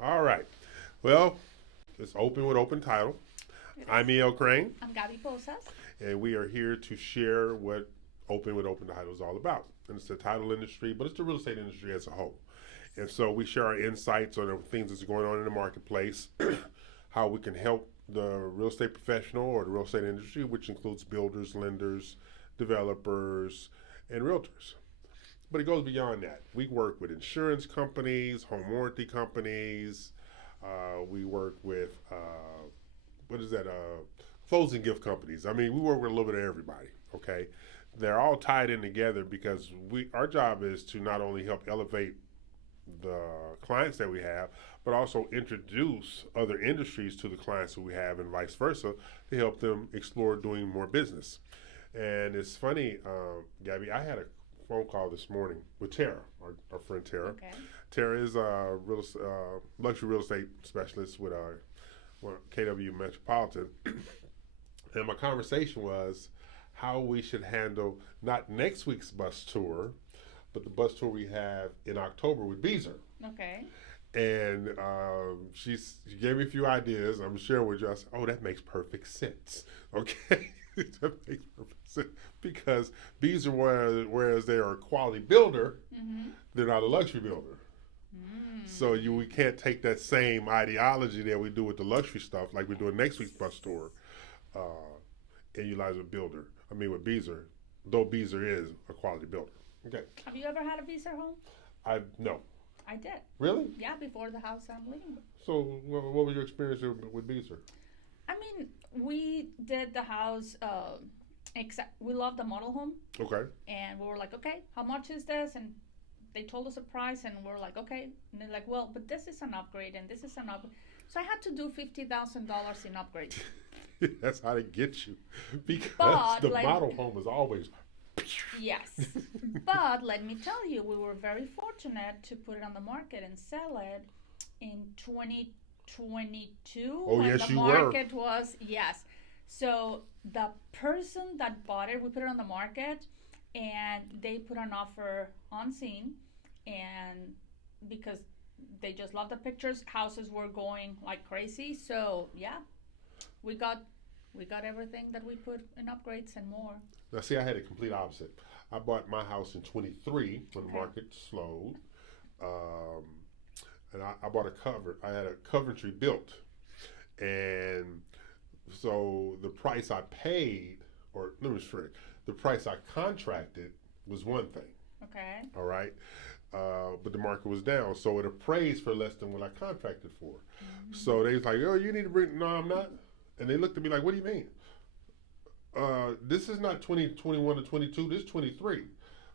All right. Well, it's open with open title. It I'm is. E.L. Crane, I'm Gabby Posas. and we are here to share what open with open title is all about. And it's the title industry, but it's the real estate industry as a whole. And so we share our insights on the things that's going on in the marketplace, how we can help the real estate professional or the real estate industry, which includes builders, lenders, developers, and realtors. But it goes beyond that. We work with insurance companies, home warranty companies. We work with what is that? Closing gift companies. I mean, we work with a little bit of everybody. Okay, they're all tied in together because we our job is to not only help elevate the clients that we have, but also introduce other industries to the clients that we have, and vice versa, to help them explore doing more business. And it's funny, Gabby, I had a phone call this morning with Tara, our friend Tara. Okay. Tara is a luxury real estate specialist with KW Metropolitan. And my conversation was how we should handle not next week's bus tour, but the bus tour we have in October with Beezer. Okay. And she gave me a few ideas. I'm sharing with you. I said, "Oh, that makes perfect sense." Okay, that makes perfect sense because Beezer, whereas they are a quality builder, Mm-hmm. they're not a luxury builder. So we can't take that same ideology that we do with the luxury stuff, like we're doing next week's bus tour, uh, and utilize with builder. I mean, with Beezer, though Beezer is a quality builder. Okay, Have you ever had a visa home? I no, I did. really. Yeah, before the house I'm living with. So, what was your experience with Beezer? I mean, we did the house. Except we loved the model home, Okay. and we were like, okay, how much is this? And they told us a price, and we're like, okay. And they're like, well, but this is an upgrade, and this is an upgrade. So I had to do $50,000 in upgrades. That's how they get you, because But the like, model home is always. yes. But let me tell you, we were very fortunate to put it on the market and sell it in 2022 Oh when yes, the you were. market was, yes. So the person that bought it, we put it on the market and they put an offer on scene, and because they just love the pictures, houses were going like crazy. So yeah, we got we got everything that we put in upgrades and more. Now, see, I had a complete opposite. I bought my house in 23 when the Okay. market slowed, um, and I bought a cover. I had a Coventry built, and so the price I paid, or let me rephrase, the price I contracted was one thing. Okay. All right. But the market was down, so it appraised for less than what I contracted for. So they was like, "Oh, you need to bring." No, I'm not. And they looked at me like, "What do you mean? This is not 2021 to 22. This is 23.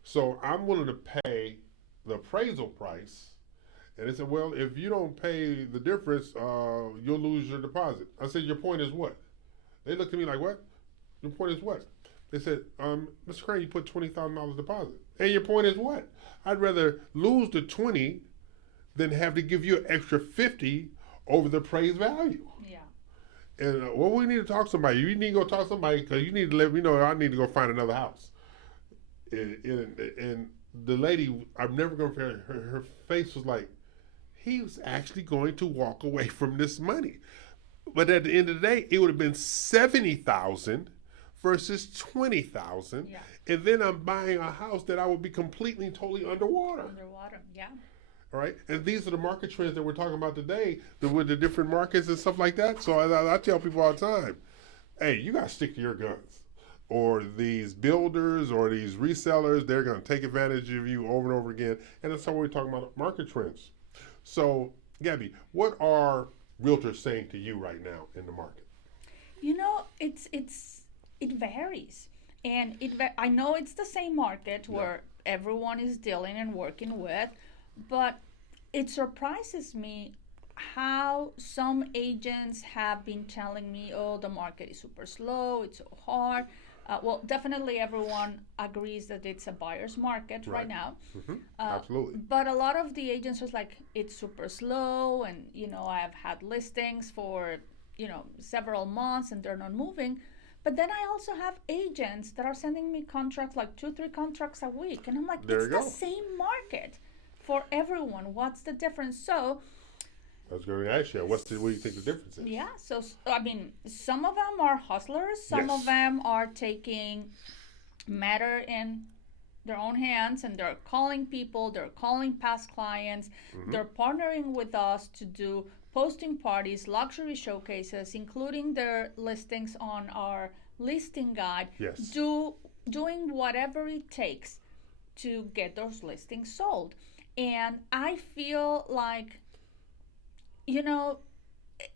So I'm willing to pay the appraisal price." And they said, "Well, if you don't pay the difference, you'll lose your deposit." I said, "Your point is what?" They looked at me like, "What? Your point is what?" They said, "Mr. Crane, you put $20,000 deposit. And your point is what? I'd rather lose the 20 than have to give you an extra 50 over the appraised value." Yeah. And well, we need to talk to somebody. You need to go talk to somebody because you need to let me know I need to go find another house. And the lady, I'm never going to forget her face was like, he was actually going to walk away from this money. But at the end of the day, it would have been 70,000 versus 20,000, Yeah. and then I'm buying a house that I would be completely, totally underwater. Underwater. Yeah. All right, and these are the market trends that we're talking about today, with the different markets and stuff like that. So I tell people all the time, hey, you got to stick to your guns. Or these builders or these resellers, they're going to take advantage of you over and over again. And that's how we're talking about market trends. So, Gabby, what are realtors saying to you right now in the market? You know, it varies, and I know it's the same market Yeah. where everyone is dealing and working with, but it surprises me how some agents have been telling me, "Oh, the market is super slow. It's so hard." Well, definitely everyone agrees that it's a buyer's market right Right. now. Hmm. Uh, Absolutely. but a lot of the agents was like, it's super slow, and I've had listings for several months and they're not moving. But then I also have agents that are sending me contracts, like 2 3 contracts a week, and I'm like, There it's you the go. same market for everyone. What's the difference? So I was going to ask you, what do you think the difference is? Yeah, so I mean, some of them are hustlers, some Yes. of them are taking matter in their own hands, and they're calling people, they're calling past clients, they're partnering with us to do posting parties, luxury showcases, including their listings on our listing guide, Yes. doing whatever it takes to get those listings sold. And I feel like, you know,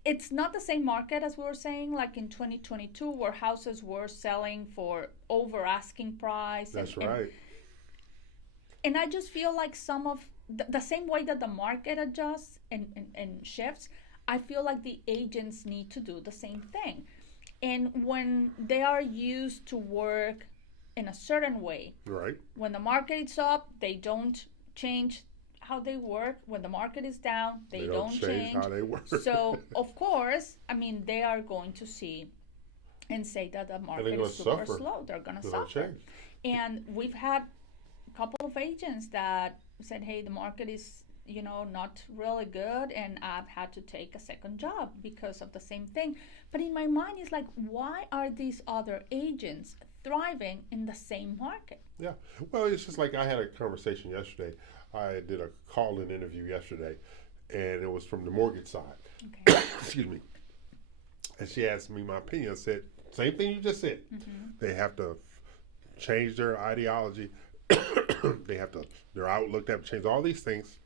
it's not the same market as we were saying, like in 2022, where houses were selling for over asking price. That's right. And I just feel like some of the same way that the market adjusts and shifts, I feel like the agents need to do the same thing. And when they are used to work in a certain way, Right. when the market is up, they don't change how they work. When the market is down, they don't change how they work. So of course, I mean, they are going to see and say that the market gonna is super suffer. slow. They're going to Without suffer. change. And we've had a couple of agents that said, hey, the market is, you know, not really good, and I've had to take a second job because of the same thing. But in my mind, it's like, why are these other agents thriving in the same market? Yeah. Well, it's just like I had a conversation yesterday. I did a call-in interview yesterday, and it was from the mortgage side. Okay. Excuse me. And she asked me my opinion. I said, same thing you just said. They have to change their ideology. They have to, their outlook, they have to change all these things.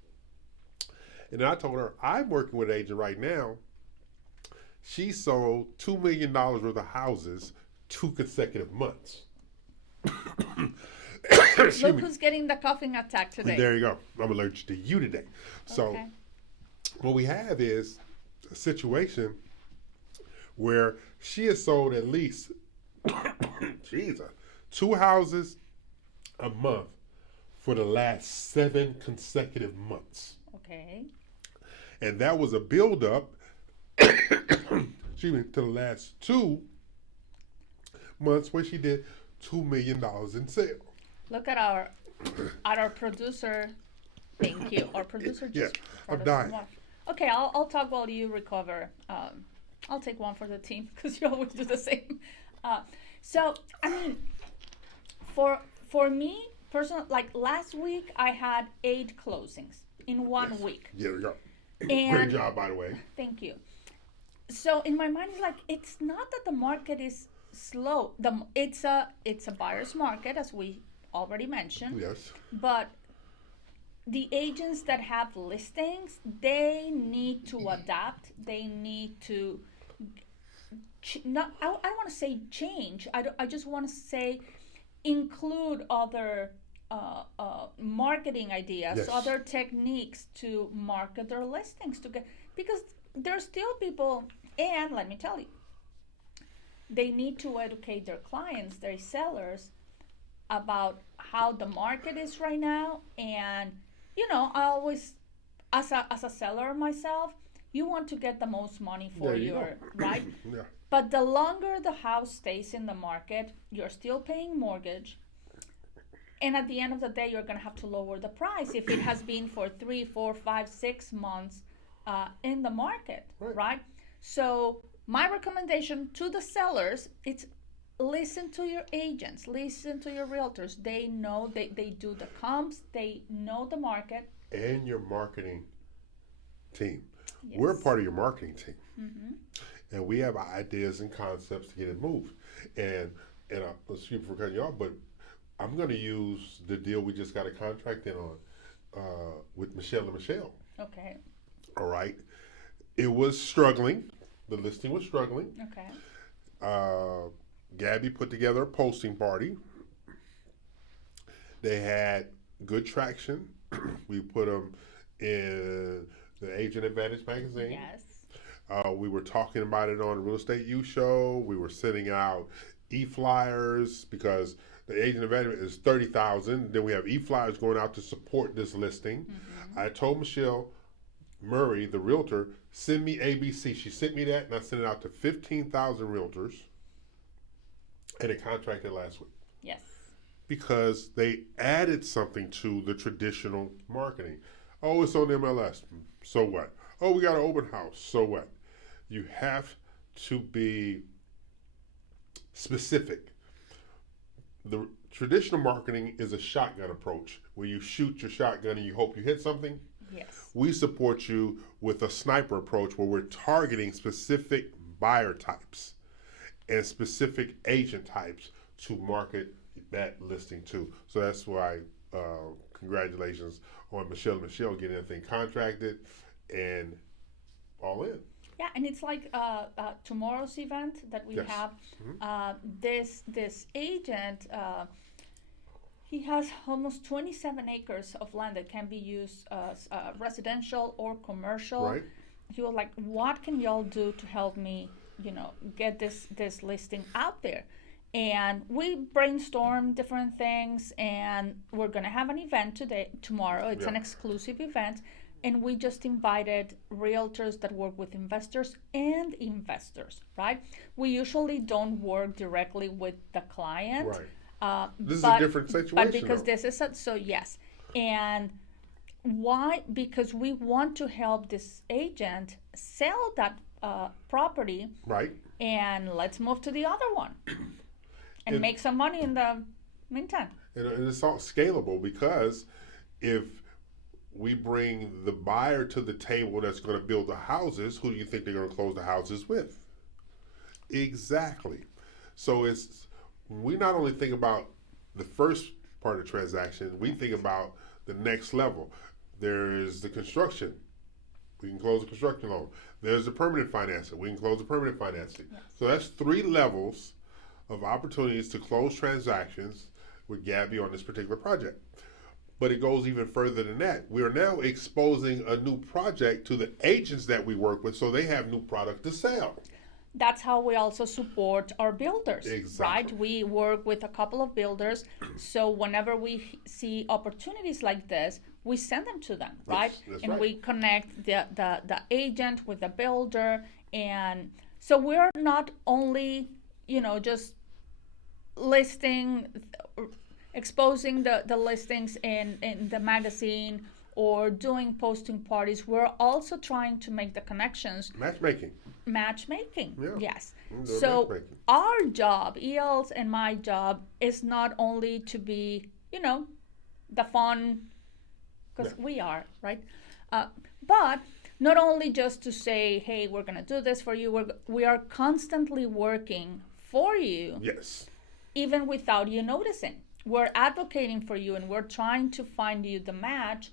And then I told her, I'm working with an agent right now. She sold $2 million worth of houses 2 consecutive months. Excuse Look me. who's getting the coughing attack today. There you go. I'm allergic to you today. So Okay. what we have is a situation where she has sold at least Jesus, 2 houses a month for the last 7 consecutive months. Okay. And that was a build up excuse me, to the last 2 months where she did $2 million in sales. Look at our producer. Thank you. Our producer just Yeah, brought I'm us dying. some more. Okay, I'll talk while you recover. I'll take one for the team because you always do the same. So I mean, for me personally, like last week I had 8 closings in 1 week. There we go. And Great job, by the way. Thank you. So in my mind, it's like, it's not that the market is slow. It's a buyer's market, as we already mentioned. Yes. But the agents that have listings, they need to adapt. They need to I don't want to say change. I just want to say include other marketing ideas, Yes. other techniques to market their listings to get, because there's still people, and let me tell you, they need to educate their clients, their sellers, about how the market is right now. And you know, I always, as a seller myself, you want to get the most money for There you your go. right. Yeah. But the longer the house stays in the market, you're still paying mortgage. And at the end of the day, you're going to have to lower the price if it has been for 3, 4, 5, 6 months in the market, right? So my recommendation to the sellers, it's listen to your agents, listen to your realtors. They know, they do the comps, they know the market. And your marketing team. Yes. We're part of your marketing team. And we have ideas and concepts to get it moved. And excuse me for cutting you off, but I'm going to use the deal we just got a contract in on with Michelle and Michelle. Okay. All right. It was struggling. The listing was struggling. Okay. Gabby put together a posting party. They had good traction. We put them in the Agent Advantage magazine. Yes. We were talking about it on the Real Estate U Show. We were sending out e-flyers because the Agent Advantage is 30,000. Then we have e-flyers going out to support this listing. I told Michelle Murray, the realtor, send me ABC. She sent me that, and I sent it out to 15,000 realtors, and it contracted last week Yes. because they added something to the traditional marketing. Oh, it's on MLS. So what? Oh, we got an open house. So what? You have to be specific. The traditional marketing is a shotgun approach where you shoot your shotgun and you hope you hit something. Yes. We support you with a sniper approach where we're targeting specific buyer types and specific agent types to market that listing to. So that's why congratulations on Michelle and Michelle getting everything contracted and all in. Yeah, and it's like tomorrow's event that we Yes. have. This agent, he has almost 27 acres of land that can be used as residential or commercial. Right. He was like, "What can y'all do to help me, get this listing out there?" And we brainstorm different things, and we're gonna have an event tomorrow. It's an Yeah. exclusive event. And we just invited realtors that work with investors and investors, right? We usually don't work directly with the client. Right. This is a But- different situation. But because though. this is so yes. And why? Because we want to help this agent sell that property, Right. and let's move to the other one and If- make some money in the meantime. And it's all scalable because if we bring the buyer to the table that's going to build the houses, who do you think they're going to close the houses with? Exactly. So we not only think about the first part of the transaction, we think about the next level. There's the construction. We can close the construction loan. There's the permanent financing. We can close the permanent financing. Yes. So that's 3 levels of opportunities to close transactions with Gabby on this particular project. But it goes even further than that. We are now exposing a new project to the agents that we work with so they have new product to sell. That's how we also support our builders, Exactly. right? We work with a couple of builders, so whenever we see opportunities like this, we send them to them, right? That's and right. we connect the agent with the builder, and so we're not only just listing, exposing the listings in the magazine or doing posting parties. We're also trying to make the connections. Matchmaking. Yeah. Yes. Mm, So matchmaking. our job, EL's and my job, is not only to be, the fun, because Yeah. we are, right? But not only just to say, hey, we're going to do this for you. We are constantly working for you, Yes. even without you noticing. We're advocating for you, and we're trying to find you the match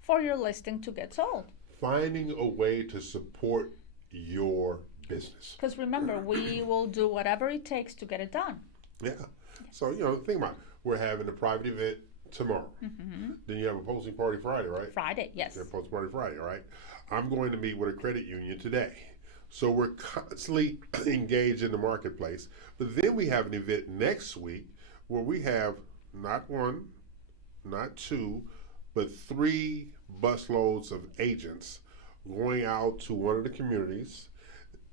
for your listing to get sold. Finding a way to support your business. Because remember, we will do whatever it takes to get it done. Yeah. So, think about it. We're having a private event tomorrow. Then you have a posting party Friday, right? Friday, yes. Yeah, posting party Friday, right? I'm going to meet with a credit union today. So we're constantly engaged in the marketplace. But then we have an event next week where we have not 1, not 2, but 3 busloads of agents going out to one of the communities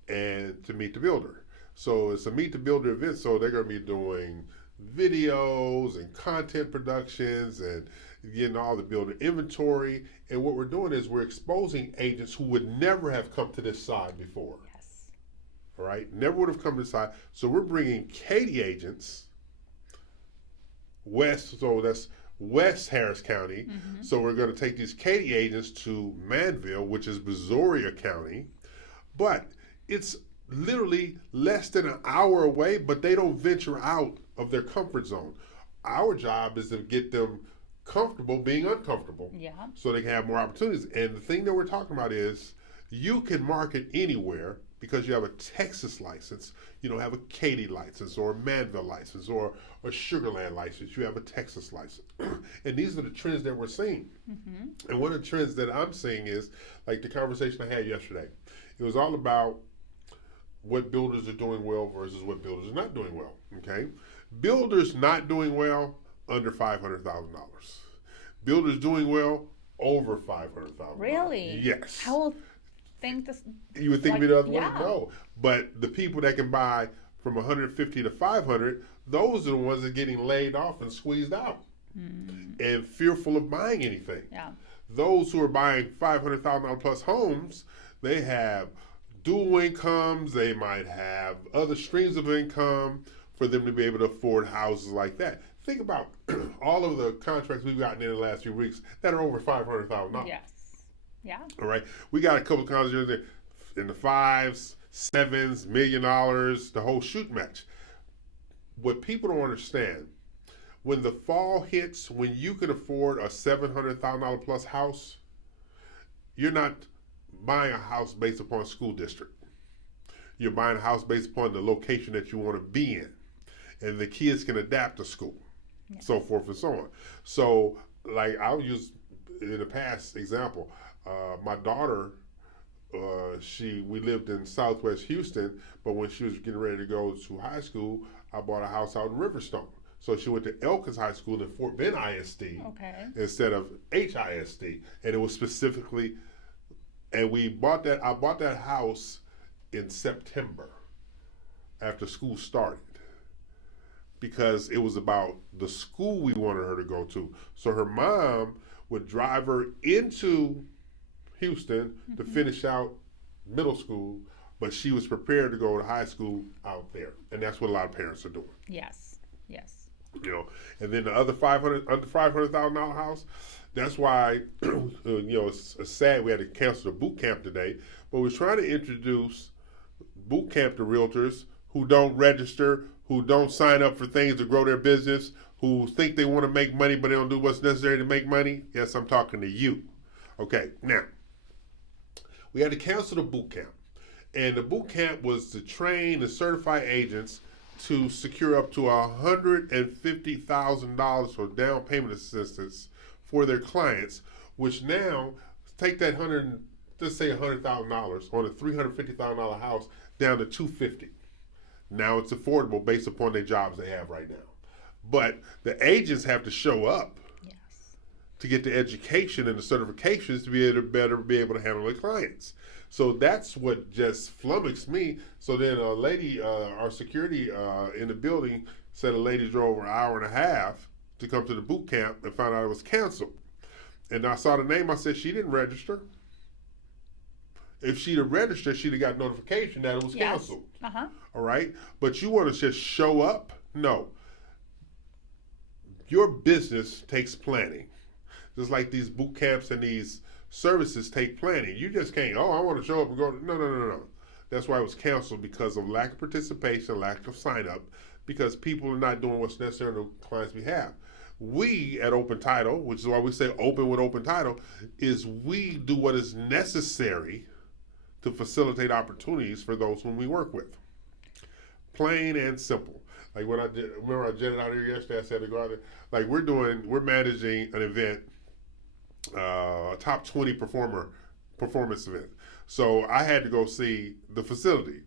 and to meet the builder. So it's a meet the builder event. So they're going to be doing videos and content productions and getting all the builder inventory. And what we're doing is we're exposing agents who would never have come to this side before. Yes. All right, never would have come to this side. So we're bringing Katy agents west. So that's West Harris County. So we're going to take these Katy agents to Manville, which is Brazoria County. But it's literally less than an hour away, but they don't venture out of their comfort zone. Our job is to get them comfortable being uncomfortable Yeah. so they can have more opportunities. And the thing that we're talking about is you can market anywhere because you have a Texas license. You don't have a Katy license or a Manville license or a Sugar Land license. You have a Texas license. And these are the trends that we're seeing. And one of the trends that I'm seeing is like the conversation I had yesterday. It was all about what builders are doing well versus what builders are not doing well. Okay, builders not doing well under $500,000. Builders doing well over $500,000. Really? Yes. I will think this. You would think like, it'd be the other way. yeah. No, but the people that can buy from 150 to 500, those are the ones that are getting laid off and squeezed out, and fearful of buying anything. Yeah. those who are buying $500,000 plus homes, they have dual incomes, they might have other streams of income for them to be able to afford houses like that. Think about all of the contracts we've gotten in the last few weeks that are over $500,000. Yes. Yeah. All right, we got a couple of contracts in the fives, sevens, $1 million, the whole shoot match. What people don't understand, when the fall hits, when you can afford a $700,000 plus house, you're not buying a house based upon school district. You're buying a house based upon the location that you want to be in, and the kids can adapt to school, so forth and so on. So, like I'll use in the past example, my daughter, we lived in Southwest Houston, but when she was getting ready to go to high school, I bought a house out in Riverstone. So she went to Elkins High School in Fort Bend ISD instead of HISD, and it was specifically. And I bought that house in September after school started because it was about the school we wanted her to go to. So her mom would drive her into Houston to finish out middle school, but she was prepared to go to high school out there. And that's what a lot of parents are doing. Yes. Yes. You know, and then the other under $500,000 house. That's why, it's sad we had to cancel the boot camp today. But we're trying to introduce boot camp to realtors who don't register, who don't sign up for things to grow their business, who think they want to make money but they don't do what's necessary to make money. Yes, I'm talking to you. Okay, now we had to cancel the boot camp, and the boot camp was to train the certified agents to secure up to $150,000 for down payment assistance for their clients, which now take that let's say $100,000 on a $350,000 house down to $250,000. Now it's affordable based upon their jobs they have right now. But the agents have to show up to get the education and the certifications to be able to handle their clients. So that's what just flummoxed me. So then a lady, our security in the building said a lady drove an hour and a half to come to the boot camp and found out it was canceled. And I saw the name, I said, she didn't register. If she'd have registered, she'd have got notification that it was canceled. All right? But you want to just show up? No. Your business takes planning. Just like these boot camps and these services take planning. You just can't, I want to show up and go. No. That's why it was canceled, because of lack of participation, lack of sign up, because people are not doing what's necessary on the client's behalf. We at Open Title, which is why we say open with Open Title, is we do what is necessary to facilitate opportunities for those whom we work with. Plain and simple. Like when I jetted out here yesterday, I said to go out there, like we're managing an event, a top 20 performance event. So I had to go see the facility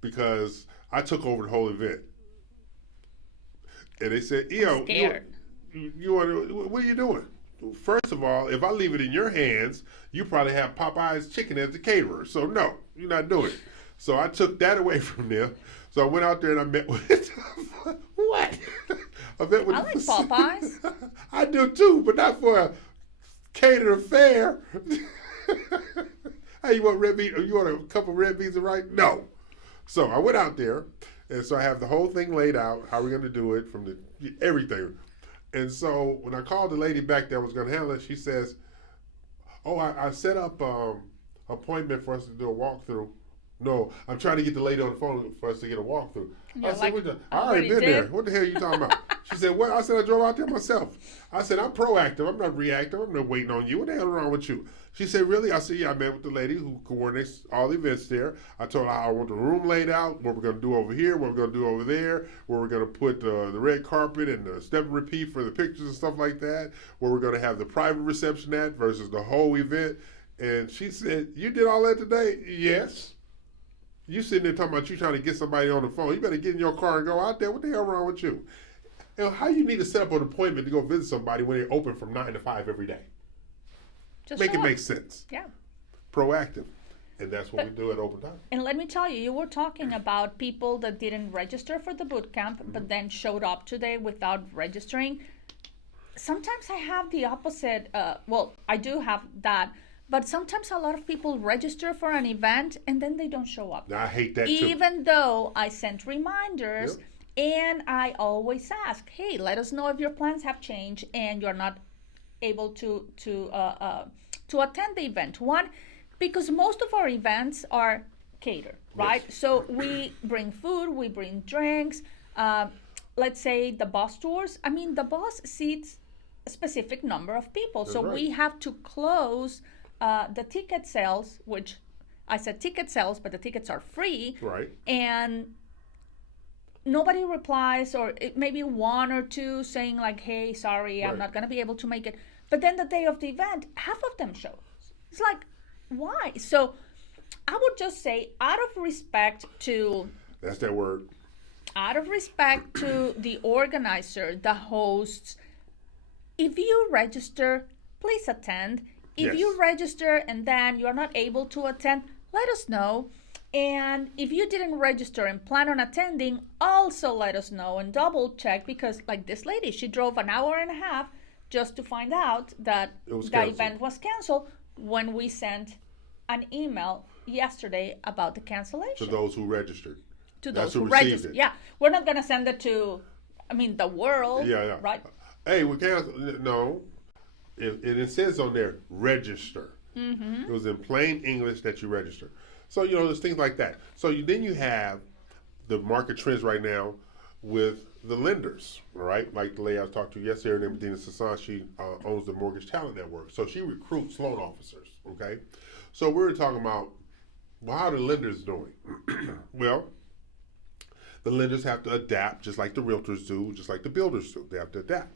because I took over the whole event. And they said, what are you doing? First of all, if I leave it in your hands, you probably have Popeye's chicken as the caterer. So no, you're not doing it. So I took that away from them. So I went out there and I met with what? I like Popeyes. I do too, but not for a catered affair. Hey, you want red meat? You want a couple of red beans and rice? No. So I went out there, and so I have the whole thing laid out, how we're going to do it, from everything. And so when I called the lady back that was going to handle it, she says, I set up appointment for us to do a walkthrough. No, I'm trying to get the lady on the phone for us to get a walkthrough. I said, I already been there. What the hell are you talking about? She said, what? I said, I drove out there myself. I said, I'm proactive. I'm not reactive. I'm not waiting on you. What the hell is wrong with you? She said, really? I said, yeah, I met with the lady who coordinates all the events there. I told her how I want the room laid out, what we're going to do over here, what we're going to do over there, where we're going to put the red carpet and the step and repeat for the pictures and stuff like that, where we're going to have the private reception at versus the whole event. And she said, you did all that today? Yes. You sitting there talking about you trying to get somebody on the phone. You better get in your car and go out there. What the hell wrong with you? And how you need to set up an appointment to go visit somebody when they're open from 9 to 5 every day? Just make it make sense. Yeah. Proactive. And that's what we do at Open Title. And let me tell you, you were talking about people that didn't register for the boot camp, but then showed up today without registering. sometimes I have the opposite. Well, I do have that, but sometimes a lot of people register for an event and then they don't show up. Now, I hate that too. Even though I sent reminders, and I always ask, hey, let us know if your plans have changed and you're not able to attend the event. One, because most of our events are catered, right? Yes. So we bring food, we bring drinks. Let's say the bus tours. I mean, the bus seats a specific number of people, so right. we have to close the ticket sales, which I said ticket sales, but the tickets are free. Right. And nobody replies, or maybe one or two saying like, hey, sorry, I'm Right. not going to be able to make it. But then the day of the event, half of them show. It's like, why? So I would just say, out of respect to That's that word. the organizer, the hosts, if you register, please attend. If Yes. you register and then you're not able to attend, let us know. And if you didn't register and plan on attending, also let us know and double check, because like this lady, she drove an hour and a half just to find out that It was the canceled. event was canceled when we sent an email yesterday about the To cancellation those who registered. to That's those who who received registered. it. Yeah, we're not gonna send it to, I mean, the world. Yeah. Right. Hey, we can't. No. It says on there, register. Mm-hmm. It was in plain English that you register. So, there's things like that. So then you have the market trends right now with the lenders, all right? Like the lady I talked to yesterday, her name is Dina Sassan. She owns the Mortgage Talent Network. So she recruits loan officers, okay? So we're talking about, well, how are the lenders doing? Well, the lenders have to adapt just like the realtors do, just like the builders do. They have to adapt.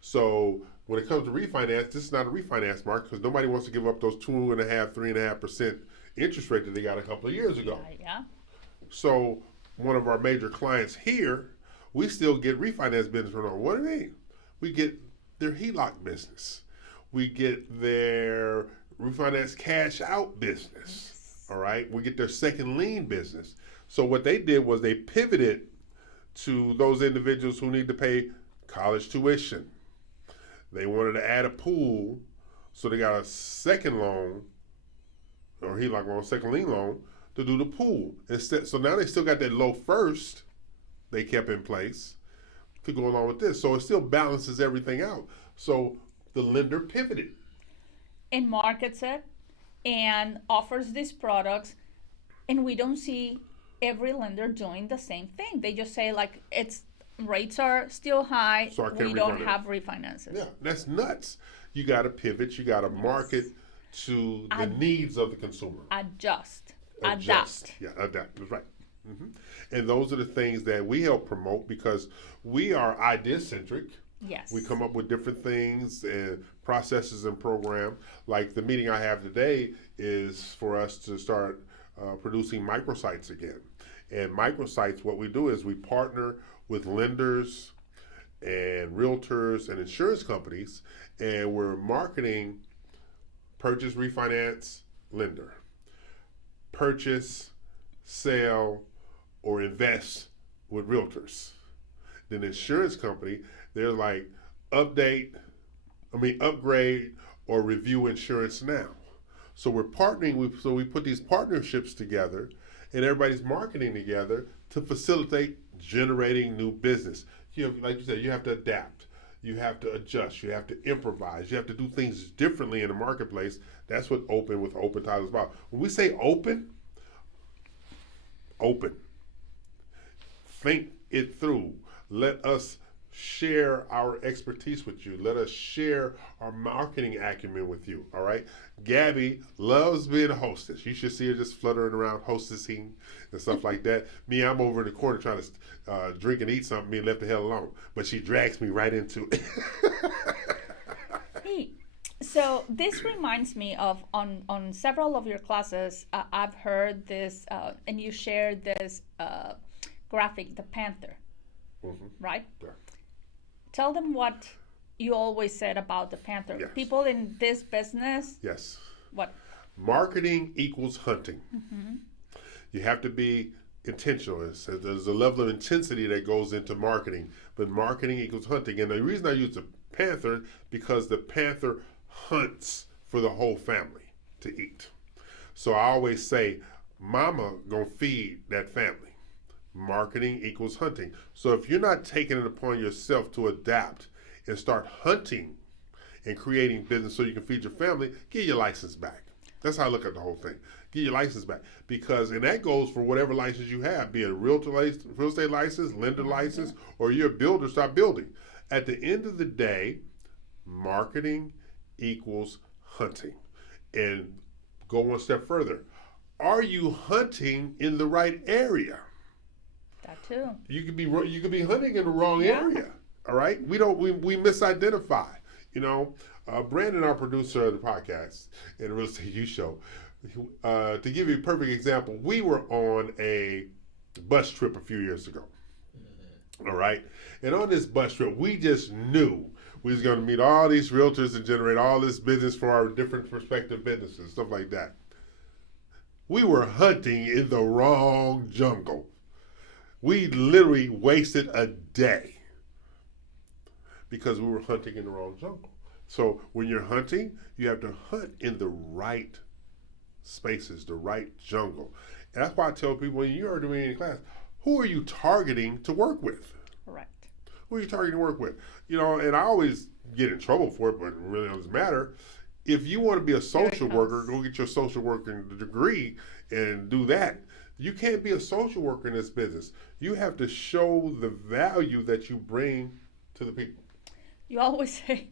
So when it comes to refinance, this is not a refinance market because nobody wants to give up those 2.5%, 3.5% interest rate that they got a couple of years ago. Yeah. So one of our major clients here, we still get refinance business from them. What do you mean? We get their HELOC business. We get their refinance cash out business. All right. We get their second lien business. So what they did was they pivoted to those individuals who need to pay college tuition. They wanted to add a pool, so they got a second loan, or HELOC loan, second lien loan, to do the pool. Instead, so now they still got that low first they kept in place to go along with this. So it still balances everything out. So the lender pivoted. And markets it and offers these products, and we don't see every lender doing the same thing. They just say like, it's rates are still high, So I can't we don't refinance. have refinances. Yeah, that's nuts. You got to pivot. You got to market to the needs of the consumer. Adjust. Adjust. Yeah, adapt. That's right. And those are the things that we help promote because we are idea centric. Yes. We come up with different things and processes and program. Like the meeting I have today is for us to start producing microsites again. And microsites, what we do is we partner with lenders and realtors and insurance companies, and we're marketing purchase, refinance, lender, purchase, sell, or invest with realtors. Then the insurance company, they're like upgrade or review insurance now. So we're partnering, so we put these partnerships together and everybody's marketing together to facilitate generating new business. You have, like you said, you have to adapt. You have to adjust. You have to improvise. You have to do things differently in the marketplace. That's what Open Title is about. When we say open, think it through. Let us share our expertise with you. Let us share our marketing acumen with you. All right. Gabby loves being a hostess. You should see her just fluttering around hostessing and stuff like that. Me, I'm over in the corner trying to drink and eat something, being left the hell alone. But she drags me right into it. Hey, so this reminds me of on several of your classes, I've heard this, and you shared this graphic, the panther, right? Yeah. Tell them what you always said about the panther. Yes. People in this business, Yes. what? Marketing equals hunting. You have to be intentional. There's a level of intensity that goes into marketing, but marketing equals hunting. And the reason I use the panther because the panther hunts for the whole family to eat. So I always say, mama gonna feed that family. Marketing equals hunting. So if you're not taking it upon yourself to adapt and start hunting and creating business so you can feed your family, get your license back. That's how I look at the whole thing. Get your license back. Because, and that goes for whatever license you have, be it a real estate license, lender license, or you're a builder, start building. At the end of the day, marketing equals hunting. And go one step further. Are you hunting in the right area? That too. You could be hunting in the wrong area. All right? We misidentify. You know, Brandon, our producer of the podcast and the Real Estate You Show, to give you a perfect example, we were on a bus trip a few years ago. All right? And on this bus trip, we just knew we was going to meet all these realtors and generate all this business for our different prospective businesses, stuff like that. We were hunting in the wrong jungle. We literally wasted a day because we were hunting in the wrong jungle. So when you're hunting, you have to hunt in the right spaces, the right jungle. And that's why I tell people when you are doing any class, who are you targeting to work with? Correct. Who are you targeting to work with? You know, and I always get in trouble for it, but it really doesn't matter. If you want to be a social worker, go get your social worker degree and do that. You can't be a social worker in this business. You have to show the value that you bring to the people. You always say,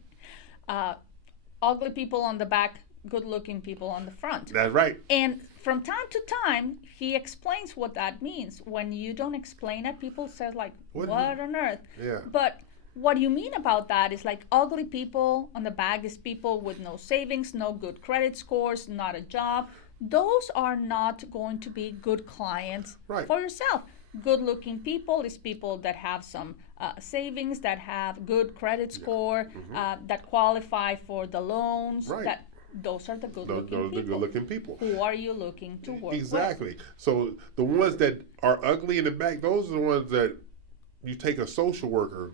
ugly people on the back, good-looking people on the front. That's right. And from time to time, he explains what that means. When you don't explain it, people say like, what on earth? Yeah. But what you mean about that is like ugly people on the back is people with no savings, no good credit scores, not a job. Those are not going to be good clients for yourself. Good-looking people is people that have some savings, that have good credit score, that qualify for the loans. Right. Those are the good-looking people. Those are the good-looking people. Who are you looking to work Exactly. with? So the ones that are ugly in the back, those are the ones that you take a social worker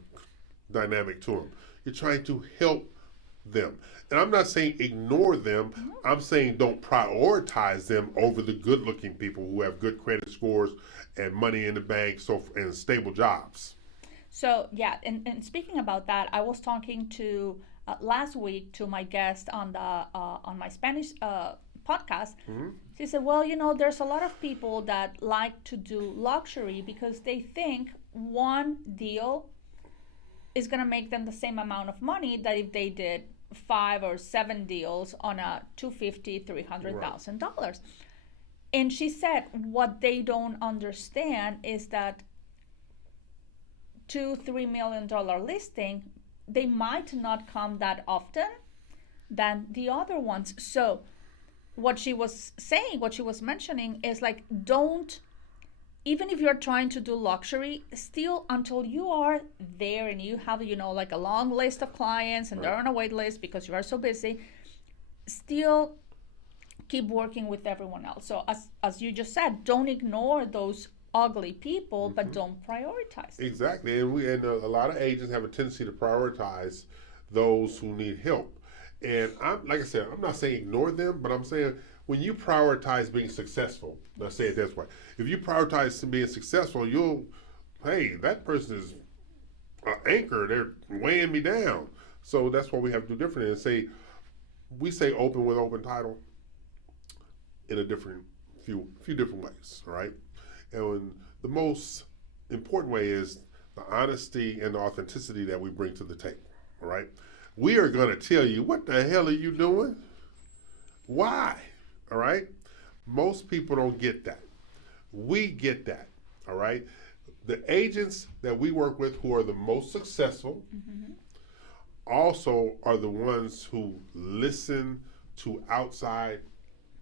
dynamic to them. You're trying to help them. And I'm not saying ignore them. Mm-hmm. I'm saying don't prioritize them over the good-looking people who have good credit scores and money in the bank and stable jobs. So, yeah, and speaking about that, I was talking to last week to my guest on my Spanish podcast. Mm-hmm. She said, well, you know, there's a lot of people that like to do luxury because they think one deal is going to make them the same amount of money that if they did 5 or 7 deals on a $250,000, $300,000. Right. And she said what they don't understand is that $2-3 million listing, they might not come that often than the other ones. So what she was saying, what she was mentioning is like, don't, even if you're trying to do luxury, still until you are there and you have, you know, like a long list of clients and they're on a wait list because you are so busy, still keep working with everyone else. So as you just said, don't ignore those ugly people, but don't prioritize them. Exactly. And a lot of agents have a tendency to prioritize those who need help. And like I said, I'm not saying ignore them, but I'm saying when you prioritize being successful, let's say it this way, if you prioritize being successful, hey, that person is an anchor, they're weighing me down. So that's what we have to do differently and we say open with open title in a few different ways, all right? And the most important way is the honesty and the authenticity that we bring to the table, all right? We are going to tell you, what the hell are you doing? Why? All right? Most people don't get that. We get that, all right? The agents that we work with who are the most successful also are the ones who listen to outside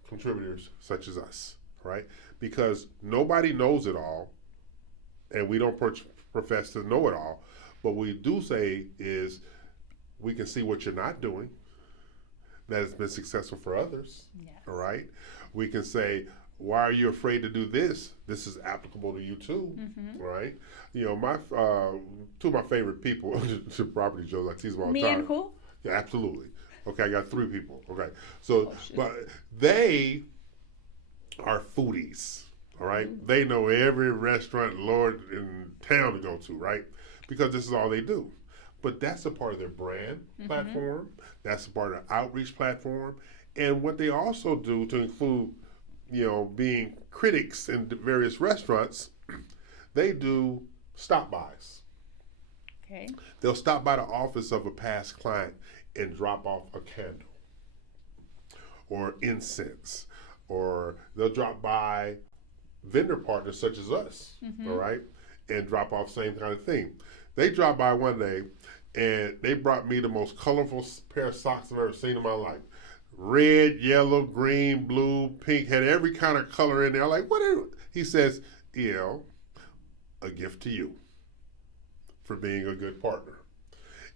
contributors such as us, right? Because nobody knows it all, and we don't profess to know it all. But what we do say is we can see what you're not doing that has been successful for others, all right? We can say, why are you afraid to do this? This is applicable to you too, right? You know, my two of my favorite people, property Joe, I tease them all the Me time. and who? Yeah, absolutely. Okay, I got 3 people. Okay, so shoot. but they are foodies. All right, they know every restaurant Lord in town to go to, right? Because this is all they do. But that's a part of their brand platform. That's a part of their outreach platform, and what they also do to include, you know, being critics in various restaurants, they do stop bys. Okay. They'll stop by the office of a past client and drop off a candle or incense, or they'll drop by vendor partners such as us, all right, and drop off same kind of thing. They dropped by one day and they brought me the most colorful pair of socks I've ever seen in my life. Red, yellow, green, blue, pink, had every kind of color in there. I'm like, what are, he says, EL, a gift to you for being a good partner.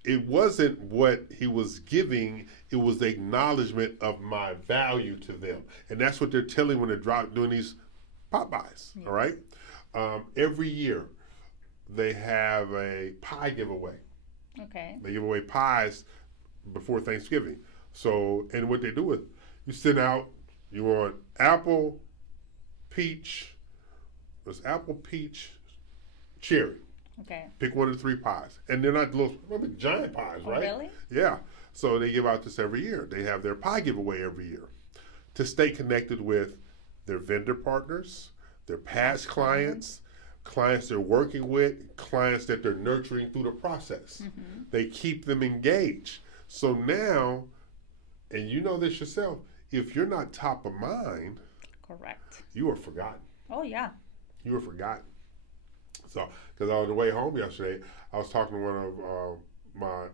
It wasn't what he was giving, it was the acknowledgement of my value to them. And that's what they're telling when they're doing these pop buys, all right? Every year they have a pie giveaway. Okay. They give away pies before Thanksgiving. So, and what they do is you send out, you want apple, peach, there's apple, peach, cherry. Okay. Pick one of the 3 pies. And they're not little giant pies, Oh, right? really? Yeah. So they give out this every year. They have their pie giveaway every year to stay connected with their vendor partners, their past clients, clients they're working with, clients that they're nurturing through the process. They keep them engaged. So now, and you know this yourself, if you're not top of mind, Correct. you are forgotten. Oh, yeah. You were forgotten. So, because on the way home yesterday, I was talking to one of my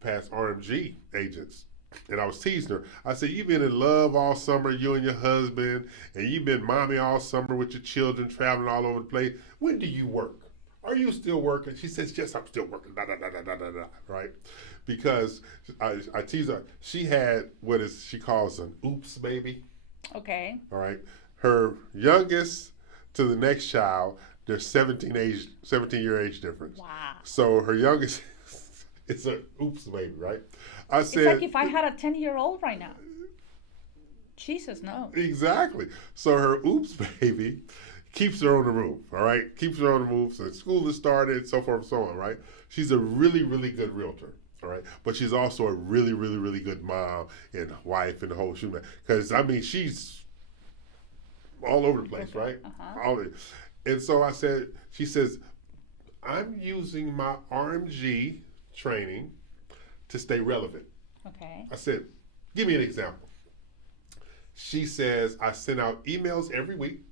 past RMG agents, and I was teasing her. I said, "You've been in love all summer, you and your husband, and you've been mommy all summer with your children, traveling all over the place. When do you work? Are you still working?" She says, "Yes, I'm still working." Da, da, da, da, da, da, da, right? Because I tease her. She had what is she calls an oops baby. Okay. All right, her youngest to the next child, there's 17-year age difference. Wow. So her youngest, it's a oops baby, right? I It's said like if I had a 10-year-old right now. Jesus, no. exactly. So her oops baby keeps her on the move. All right, keeps her on the move. So school has started, so forth and so on. Right? She's a really, really good realtor. All right, but she's also a really, really, really good mom and wife and the whole shoe. Because I mean, she's all over the place, right? All of it. And so I said, she says, "I'm using my RMG training to stay relevant." Okay. I said, "Give me an example." She says, "I send out emails every week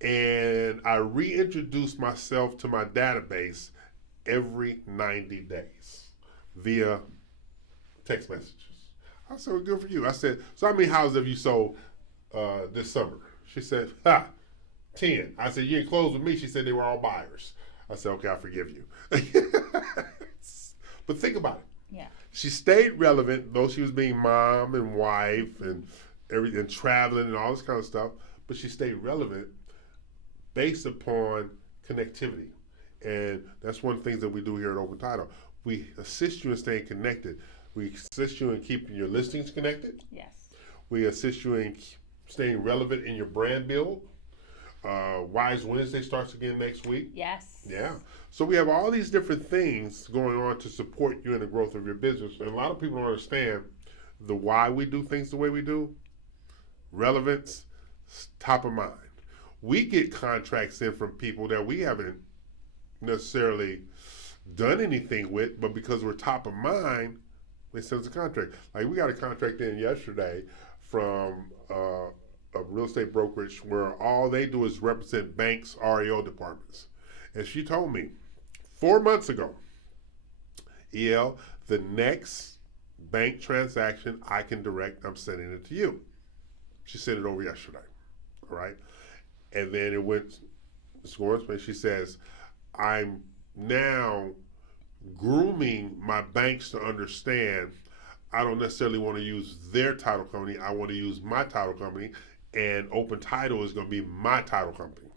and I reintroduce myself to my database every 90 days via text messages." I said, "Well, good for you." I said, "So how many houses have you sold this summer?" She said, 10. I said, "You didn't close with me." She said, "They were all buyers." I said, "Okay, I forgive you." But think about it. Yeah. She stayed relevant, though she was being mom and wife and everything, traveling and all this kind of stuff. But she stayed relevant based upon connectivity. And that's one of the things that we do here at Open Title. We assist you in staying connected. We assist you in keeping your listings connected. Yes. We assist you in staying relevant in your brand build. Wise Wednesday starts again next week. Yes. Yeah. So we have all these different things going on to support you in the growth of your business. And a lot of people don't understand the why we do things the way we do. Relevance, top of mind. We get contracts in from people that we haven't necessarily done anything with, but because we're top of mind, they send us a contract. Like we got a contract in yesterday from a real estate brokerage where all they do is represent banks' REO departments. And she told me 4 months ago, EL, the next bank transaction I can direct, I'm sending it to you. She sent it over yesterday, all right? And then it went, she says, "I'm now grooming my banks to understand I don't necessarily want to use their title company. I want to use my title company. and Open Title is going to be my title company.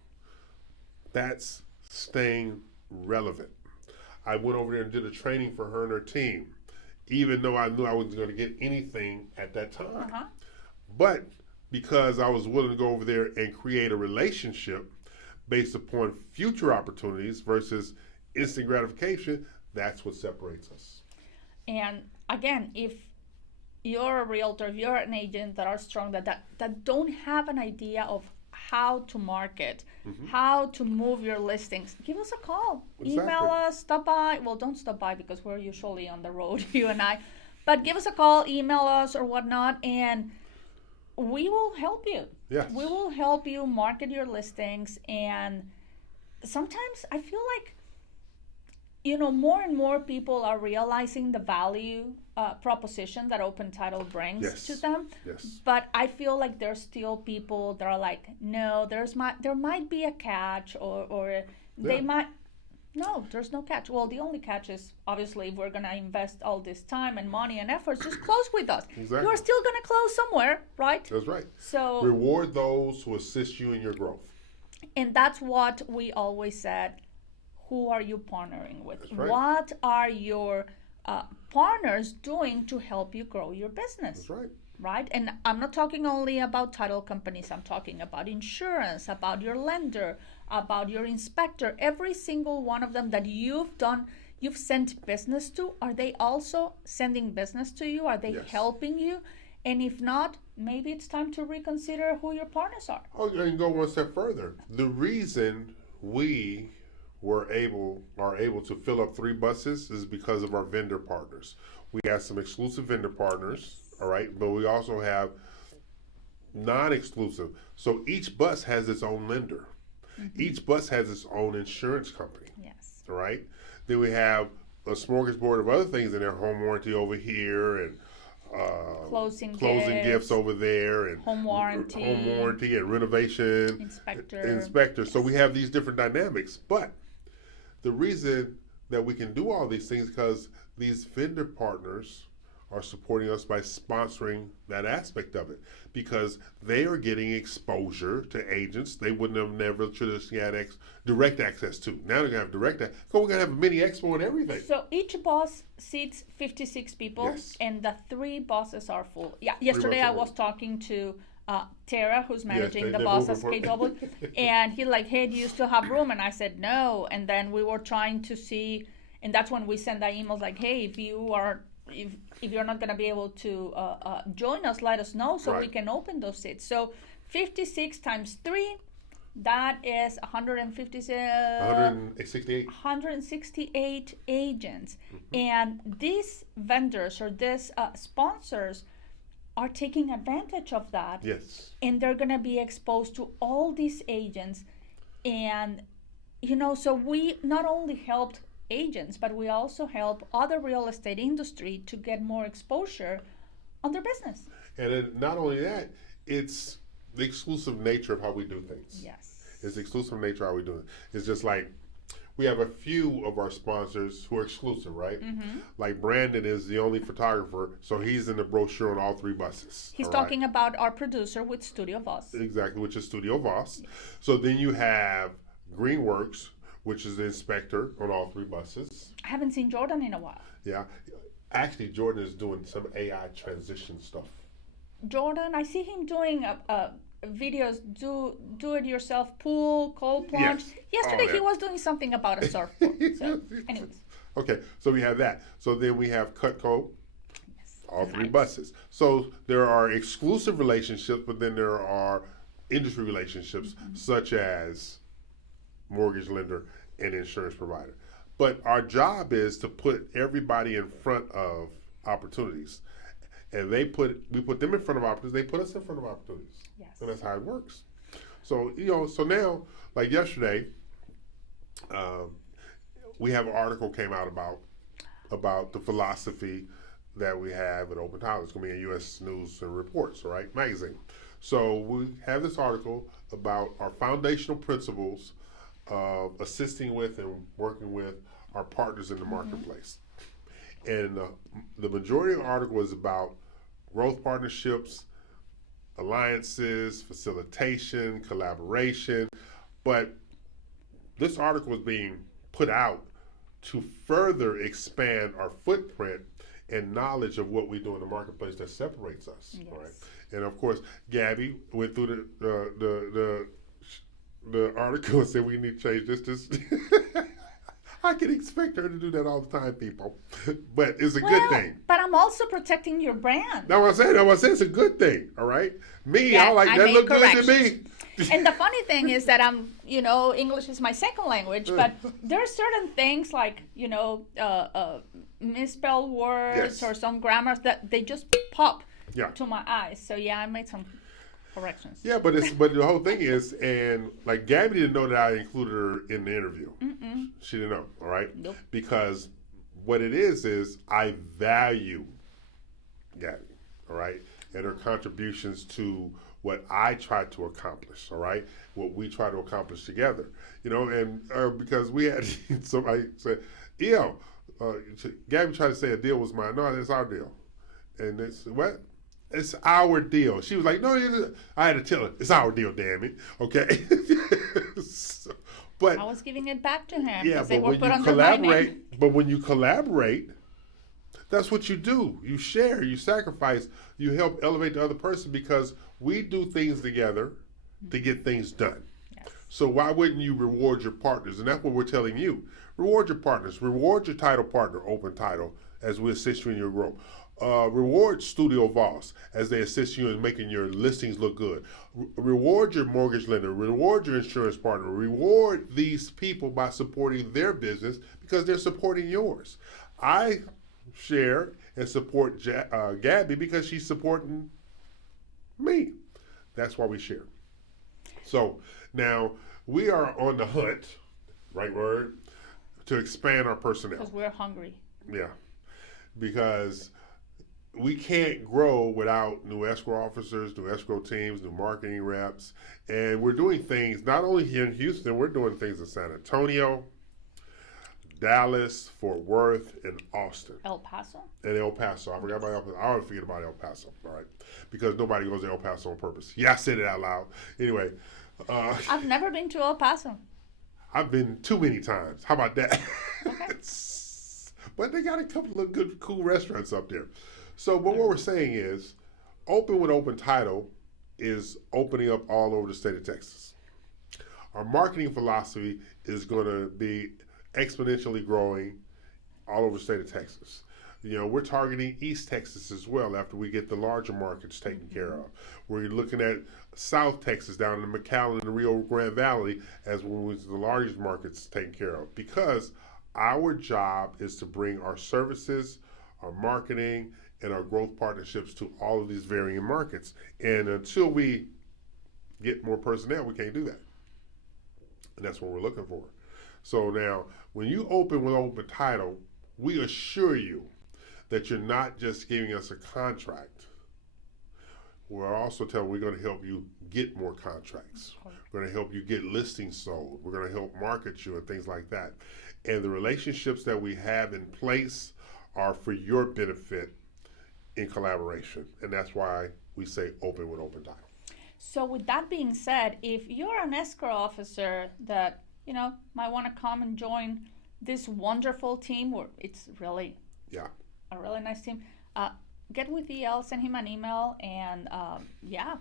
That's staying relevant. I went over there and did a training for her and her team, even though I knew I wasn't going to get anything at that time. Uh-huh. But because I was willing to go over there and create a relationship based upon future opportunities versus instant gratification, that's what separates us. And again, if you're a realtor, if you're an agent that are strong, that don't have an idea of how to market, how to move your listings, give us a call. Exactly. Email us, stop by. Well, don't stop by because we're usually on the road, you and I. But give us a call, email us or whatnot, and we will help you. Yes. We will help you market your listings. And sometimes I feel like, more and more people are realizing the value proposition that Open Title brings Yes. to them. Yes. But I feel like there's still people that are like, no, there might be a catch, or they Yeah. might. No, there's no catch. Well, the only catch is obviously if we're gonna invest all this time and money and efforts, just close with us. Exactly. You're still gonna close somewhere, right? That's right. So, Reward those who assist you in your growth. and that's what we always said. Who are you partnering with? That's right. What are your partners doing to help you grow your business? That's right. Right? And I'm not talking only about title companies. I'm talking about insurance, about your lender, about your inspector. Every single one of them that you've sent business to, are they also sending business to you? Are they Yes. helping you? And if not, maybe it's time to reconsider who your partners are. Oh, you can go one step further. The reason we are able to fill up 3 buses is because of our vendor partners. We have some exclusive vendor partners, all right, but we also have non-exclusive. So each bus has its own lender. Each bus has its own insurance company, Yes. all right? Then we have a smorgasbord of other things in there, home warranty over here, and Closing gifts gifts, over there, and home warranty, and renovation inspector. So we have these different dynamics. But the reason that we can do all these things is because these vendor partners are supporting us by sponsoring that aspect of it, because they are getting exposure to agents they wouldn't have never traditionally had direct access to. Now they're gonna have direct access. So we're gonna have a mini expo and everything. So each bus seats 56 people, Yes. and the 3 buses are full. Yeah, yesterday buses I are was talking to Tara, who's managing they- the they bus move as it for- KW, and he like, hey, do you still have room? And I said no, and then we were trying to see, and that's when we send the emails like, hey, if you're not going to be able to join us, let us know so we Right. can open those seats. So 56 times 3, that is 168. 168 agents. And these vendors or these sponsors are taking advantage of that. Yes. And they're going to be exposed to all these agents. And, so we not only helped agents, but we also help other real estate industry to get more exposure on their business. And then not only that, it's the exclusive nature of how we do things. Yes. It's the exclusive nature of how we do it. It's just like we have a few of our sponsors who are exclusive, right? Like Brandon is the only photographer, so he's in the brochure on all 3 buses. He's all right? talking about our producer with Studio Voss. Exactly, which is Studio Voss. So then you have Greenworks, which is the inspector on all 3 buses. I haven't seen Jordan in a while. Yeah. Actually, Jordan is doing some AI transition stuff. Jordan, I see him doing videos, do it yourself pool, cold plunge. Yes. Yesterday Oh, he yeah. was doing something about a surfboard. So, anyways, Okay, so we have that. So then we have Cutco, yes. all 3 Nice. buses. So there are exclusive relationships, but then there are industry relationships, such as mortgage lender and insurance provider. But our job is to put everybody in front of opportunities. And we put them in front of opportunities, they put us in front of opportunities. Yes. And that's how it works. So, so now, like yesterday, we have an article came out about the philosophy that we have at Open Title. It's going to be in U.S. News and Reports, right, magazine. So we have this article about our foundational principles of assisting with and working with our partners in the marketplace. And the majority of the article is about growth partnerships, alliances, facilitation, collaboration. But this article is being put out to further expand our footprint and knowledge of what we do in the marketplace that separates us. Yes. Right? And of course, Gabby went through the article and said we need to change this. I can expect her to do that all the time, people. But it's a good thing. But I'm also protecting your brand. That's what I'm saying. That's what I'm saying. It's a good thing. All right. Me, Yeah, I like I that made look good to me. corrections. And the funny thing is that English is my second language, but there are certain things like, misspelled words Yes. or some grammars that they just pop Yeah. to my eyes. So yeah, I made some corrections. Yeah, but the whole thing is, and like Gabby didn't know that I included her in the interview. Mm-mm. She didn't know, all right? Nope. Because what it is I value Gabby, all right, and her contributions to what I try to accomplish, all right, what we try to accomplish together, and because we had somebody say, Gabby tried to say a deal was mine. No, it's our deal. And it's, what? It's our deal. She was like, no, I had to tell her, it's our deal, damn it. Okay. But I was giving it back to him yeah, because they but were when put you under my name. collaborate, but when you collaborate, that's what you do. You share, you sacrifice, you help elevate the other person because we do things together to get things done. Yes. So why wouldn't you reward your partners? And that's what we're telling you. Reward your partners. Reward your title partner, Open Title, as we assist you in your growth. Reward Studio Voss as they assist you in making your listings look good. Reward your mortgage lender. Reward your insurance partner. Reward these people by supporting their business because they're supporting yours. I share and support Gabby because she's supporting me. That's why we share. So now we are on the hunt, right word, to expand our personnel. Because we're hungry. Yeah, because we can't grow without new escrow officers, new escrow teams, new marketing reps. And we're doing things not only here in Houston, we're doing things in San Antonio, Dallas, Fort Worth, and Austin. El Paso? And El Paso. I forgot about El Paso. I always forget about El Paso, all right? Because nobody goes to El Paso on purpose. Yeah, I said it out loud. Anyway. I've never been to El Paso. I've been too many times. How about that? Okay. But they got a couple of good, cool restaurants up there. So, but what we're saying is, Open with Open Title is opening up all over the state of Texas. Our marketing philosophy is going to be exponentially growing all over the state of Texas. We're targeting East Texas as well after we get the larger markets taken care of. We're looking at South Texas down in McAllen and the Rio Grande Valley as one of the largest markets taken care of because our job is to bring our services, our marketing, and our growth partnerships to all of these varying markets. And until we get more personnel, we can't do that. And that's what we're looking for. So now, when you open with Open Title, we assure you that you're not just giving us a contract. We're also telling we're going to help you get more contracts. We're going to help you get listings sold. We're going to help market you and things like that. And the relationships that we have in place are for your benefit in collaboration. And that's why we say open with Open Title. So with that being said, if you're an escrow officer that, might want to come and join this wonderful team, where it's really a really nice team, get with EL, send him an email, and yeah.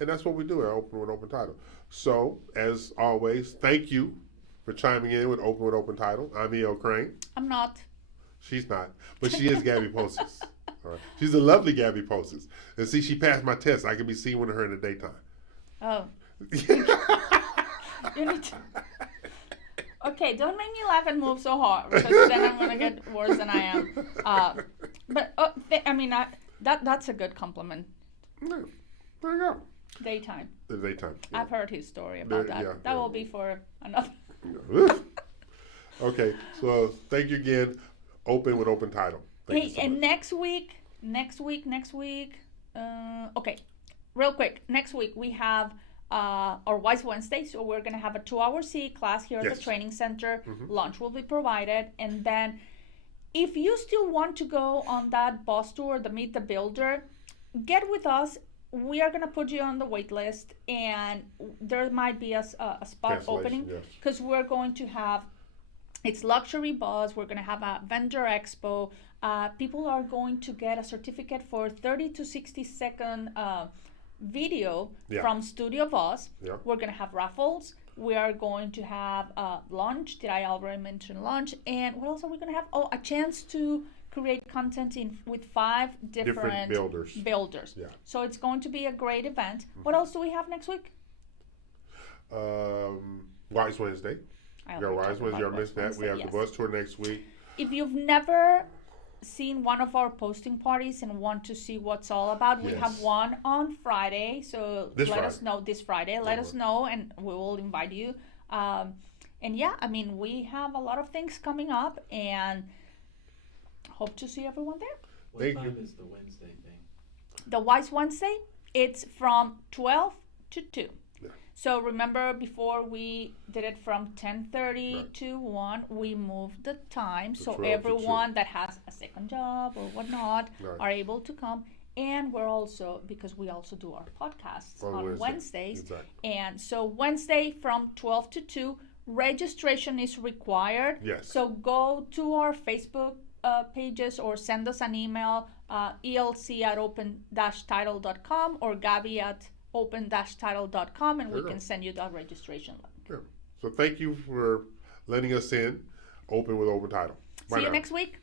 And that's what we do at Open with Open Title. So, as always, thank you for chiming in with Open Title. I'm E.L. Crane. I'm not. She's not, but she is Gabby Postis. All right. She's a lovely Gabby Postis. And see, she passed my test. I can be seen with her in the daytime. Oh. You need to. Okay, don't make me laugh and move so hard because then I'm gonna get worse than I am. But that's a good compliment. Yeah, there you go. Daytime. The daytime. Yeah. I've heard his story about that. Yeah, that will be for another. Okay, so thank you again. Open with Open Title. Thank you so and much. next week. Okay, real quick. Next week we have our Wise Wednesday, so we're gonna have a 2-hour CE class here at the training center. Mm-hmm. Lunch will be provided, and then if you still want to go on that bus tour, the Meet the Builder, get with us we are gonna put you on the wait list, and there might be a spot Cancellation, opening yes. because we're going to have it's luxury bus. We're gonna have a vendor expo. People are going to get a certificate for 30 to 60-second video Yeah. from Studio Bus. Yeah. We're gonna have raffles. We are going to have lunch. Did I already mention lunch? And what else are we gonna have? Oh, a chance to create content with 5 different builders. Yeah. So it's going to be a great event. What else do we have next week? Wise Wednesday. I We got already Wise talked Wednesday. about Y'all missed that. Wednesday, We have yes. the bus tour next week. If you've never seen one of our posting parties and want to see what's all about, we Yes. have one on Friday. So This let us Friday. know this Friday. Let us know, and we will invite you. And yeah, I mean, we have a lot of things coming up, and hope to see everyone there. What Thank time you. is the Wednesday thing? The Wise Wednesday, it's from 12 to 2. Yeah. So remember, before we did it from 10:30 Right. to 1, we moved the time so 12 to 2. everyone that has a second job or whatnot Right. are able to come. And we're also, because we also do our podcasts on Wednesdays. Exactly. And so Wednesday from 12 to 2, registration is required. Yes. So go to our Facebook pages or send us an email, elc@open-title.com or Gabby at open-title.com, and There we you go. can send you that registration link. Yeah. So thank you for letting us in. Open with Open Title. Bye See you now. next week.